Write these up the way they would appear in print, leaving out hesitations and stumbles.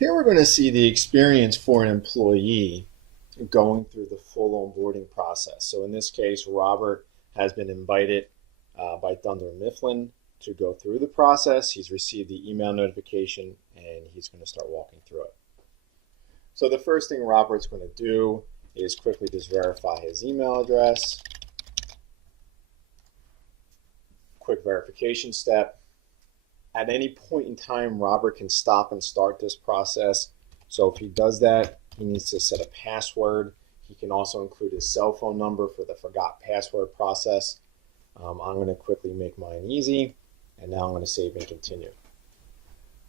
Here we're going to see the experience for an employee going through the full onboarding process. So in this case, Robert has been invited by Dunder Mifflin to go through the process. He's received the email notification and he's going to start walking through it. So the first thing Robert's going to do is quickly just verify his email address. Quick verification step. At any point in time, Robert can stop and start this process. So if he does that, he needs to set a password. He can also include his cell phone number for the forgot password process. I'm going to quickly make mine easy, and now I'm going to save and continue.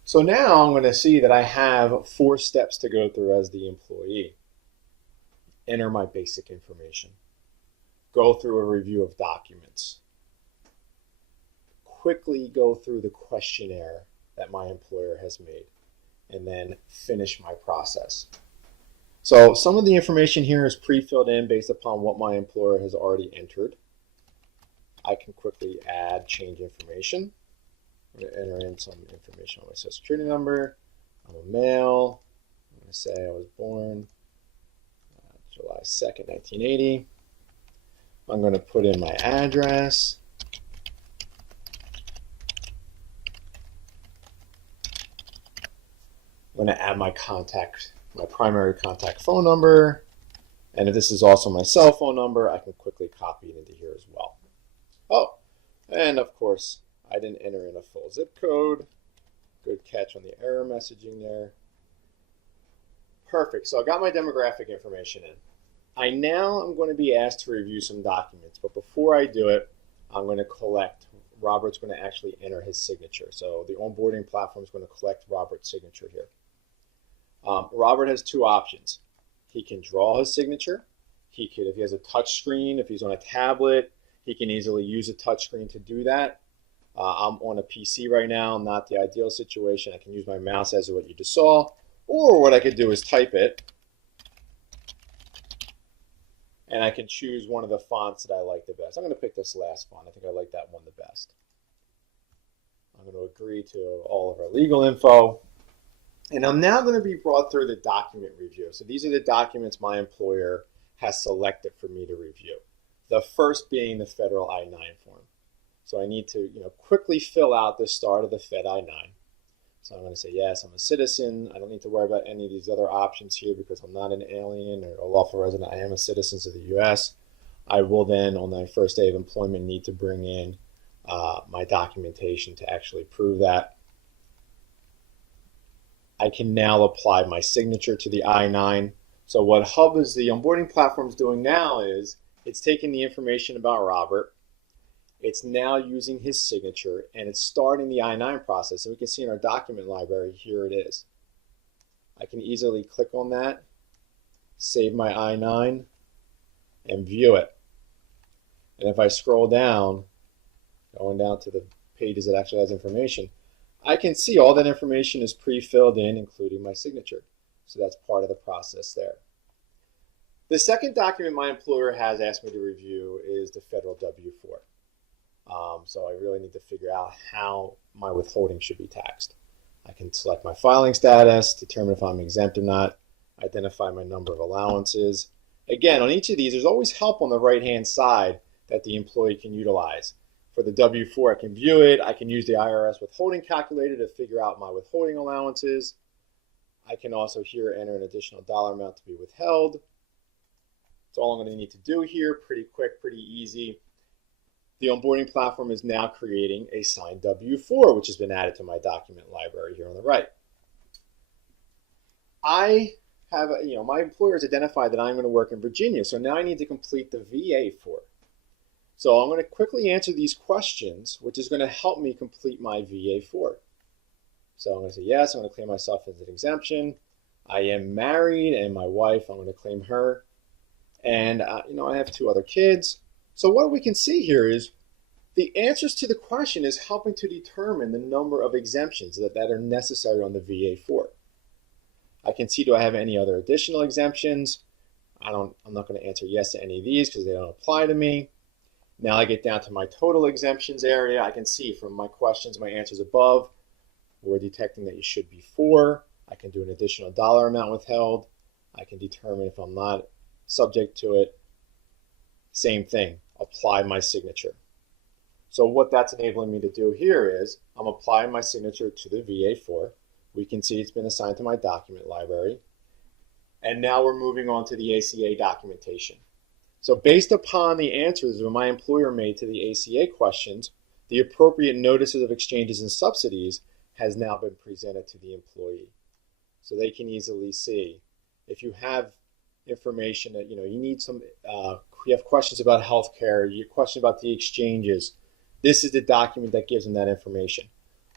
So now I'm going to see that I have 4 steps to go through as the employee. Enter my basic information. Go through a review of documents. Quickly go through the questionnaire that my employer has made, and then finish my process. So some of the information here is pre-filled in based upon what my employer has already entered. I can quickly add change information. I'm going to enter in some information on my social security number. I'm a male. I'm going to say I was born July 2nd, 1980. I'm going to put in my address. I'm going to add my primary contact phone number. And if this is also my cell phone number, I can quickly copy it into here as well. Oh, and of course, I didn't enter in a full zip code. Good catch on the error messaging there. Perfect. So I got my demographic information in. I now am going to be asked to review some documents, but before I do it, I'm going to collect. Robert's going to actually enter his signature. So the onboarding platform is going to collect Robert's signature here. Robert has 2 options. He can draw his signature. If he has a touch screen, if he's on a tablet, he can easily use a touch screen to do that. I'm on a PC right now, not the ideal situation. I can use my mouse as what you just saw, or what I could do is type it, and I can choose one of the fonts that I like the best. I'm going to pick this last font. I think I like that one the best. I'm going to agree to all of our legal info. And I'm now going to be brought through the document review. So these are the documents my employer has selected for me to review. The first being the federal I-9 form. So I need to quickly fill out the start of the Fed I-9. So I'm going to say, yes, I'm a citizen. I don't need to worry about any of these other options here because I'm not an alien or a lawful resident. I am a citizen of the U.S. I will then, on my first day of employment, need to bring in my documentation to actually prove that. I can now apply my signature to the I-9. So what Hub is the onboarding platform is doing now is it's taking the information about Robert. It's now using his signature and it's starting the I-9 process. And we can see in our document library, here it is. I can easily click on that, save my I-9, and view it. And if I scroll down, going down to the pages that actually has information, I can see all that information is pre-filled in, including my signature. So that's part of the process there. The second document my employer has asked me to review is the federal W-4. So I really need to figure out how my withholding should be taxed. I can select my filing status, determine if I'm exempt or not, identify my number of allowances. Again, on each of these, there's always help on the right-hand side that the employee can utilize. For the W-4, I can view it. I can use the IRS withholding calculator to figure out my withholding allowances. I can also here enter an additional dollar amount to be withheld. That's all I'm going to need to do here. Pretty quick, pretty easy. The onboarding platform is now creating a signed W-4, which has been added to my document library here on the right. I have, my employer has identified that I'm going to work in Virginia, so now I need to complete the VA form. So I'm going to quickly answer these questions, which is going to help me complete my VA form. So I'm going to say yes, I'm going to claim myself as an exemption. I am married, and my wife, I'm going to claim her. And I have 2 other kids. So what we can see here is the answers to the question is helping to determine the number of exemptions that are necessary on the VA form. I can see, do I have any other additional exemptions? I'm not going to answer yes to any of these because they don't apply to me. Now I get down to my total exemptions area. I can see from my questions, my answers above, we're detecting that you should be 4. I can do an additional dollar amount withheld. I can determine if I'm not subject to it. Same thing, apply my signature. So what that's enabling me to do here is I'm applying my signature to the VA-4. We can see it's been assigned to my document library. And now we're moving on to the ACA documentation. So based upon the answers that my employer made to the ACA questions, the appropriate notices of exchanges and subsidies has now been presented to the employee. So they can easily see if you have information that, you need some, you have questions about healthcare, you have questions about the exchanges, this is the document that gives them that information.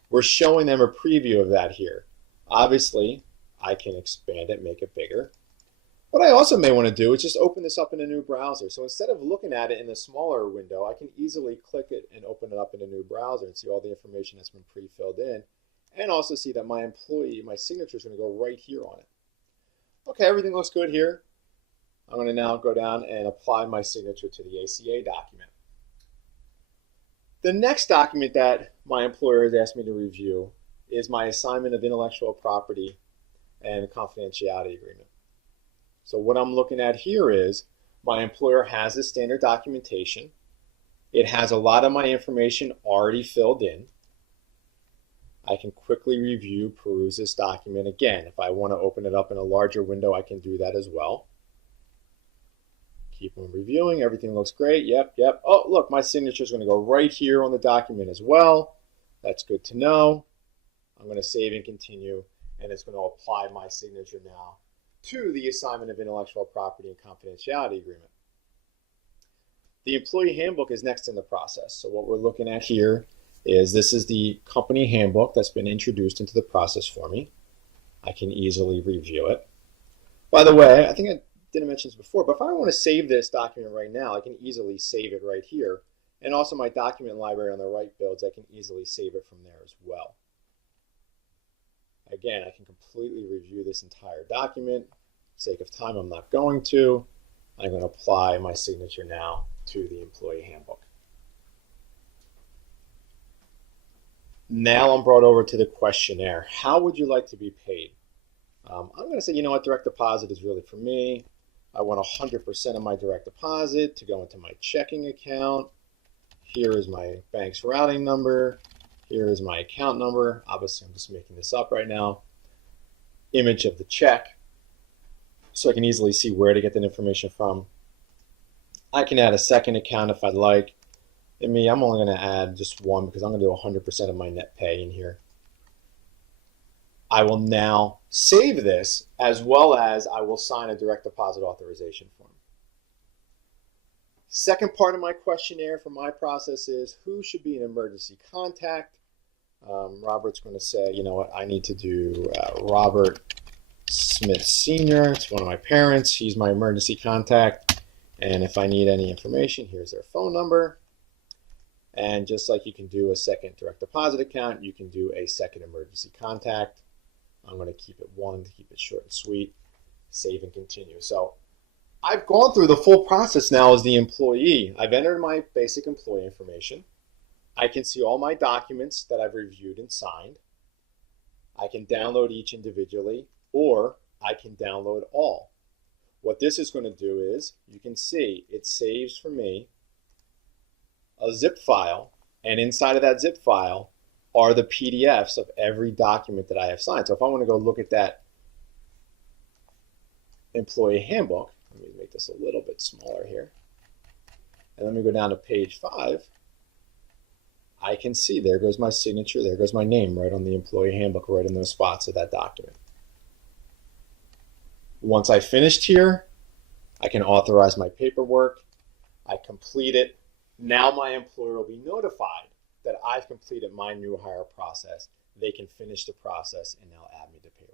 We're showing them a preview of that here. Obviously, I can expand it, make it bigger. What I also may want to do is just open this up in a new browser. So instead of looking at it in a smaller window, I can easily click it and open it up in a new browser and see all the information that's been pre-filled in, and also see that my employee, my signature is going to go right here on it. Okay, everything looks good here. I'm going to now go down and apply my signature to the ACA document. The next document that my employer has asked me to review is my assignment of intellectual property and confidentiality agreement. So what I'm looking at here is my employer has the standard documentation. It has a lot of my information already filled in. I can quickly review, peruse this document. Again, if I want to open it up in a larger window, I can do that as well. Keep on reviewing. Everything looks great. Yep. Oh, look, my signature is going to go right here on the document as well. That's good to know. I'm going to save and continue, and it's going to apply my signature now to the assignment of intellectual property and confidentiality agreement. The employee handbook is next in the process. So what we're looking at here is this is the company handbook that's been introduced into the process for me. I can easily review it. By the way, I think I didn't mention this before, but if I want to save this document right now, I can easily save it right here. And also my document library on the right builds, I can easily save it from there as well. Again, I can completely review this entire document. For the sake of time, I'm not going to. I'm going to apply my signature now to the employee handbook. Now I'm brought over to the questionnaire. How would you like to be paid? I'm going to say, you know what, direct deposit is really for me. I want 100% of my direct deposit to go into my checking account. Here is my bank's routing number. Here is my account number. Obviously, I'm just making this up right now. Image of the check, so I can easily see where to get that information from. I can add a second account if I'd like. In me, I'm only going to add just one because I'm going to do 100% of my net pay in here. I will now save this, as well as I will sign a direct deposit authorization form. Second part of my questionnaire for my process is who should be an emergency contact. Robert's going to say, you know what, I need to do Robert Smith Sr. It's one of my parents. He's my emergency contact. And if I need any information, here's their phone number. And just like you can do a second direct deposit account, you can do a second emergency contact. I'm going to keep it one to keep it short and sweet. Save and continue. So I've gone through the full process now as the employee. I've entered my basic employee information. I can see all my documents that I've reviewed and signed. I can download each individually, or I can download all. What this is going to do is, you can see it saves for me a zip file, and inside of that zip file are the PDFs of every document that I have signed. So if I want to go look at that employee handbook, let me make this a little bit smaller here, and let me go down to page 5. I can see there goes my signature, there goes my name right on the employee handbook, right in those spots of that document. Once I finished here, I can authorize my paperwork. I complete it. Now my employer will be notified that I've completed my new hire process. They can finish the process and now add me to payroll.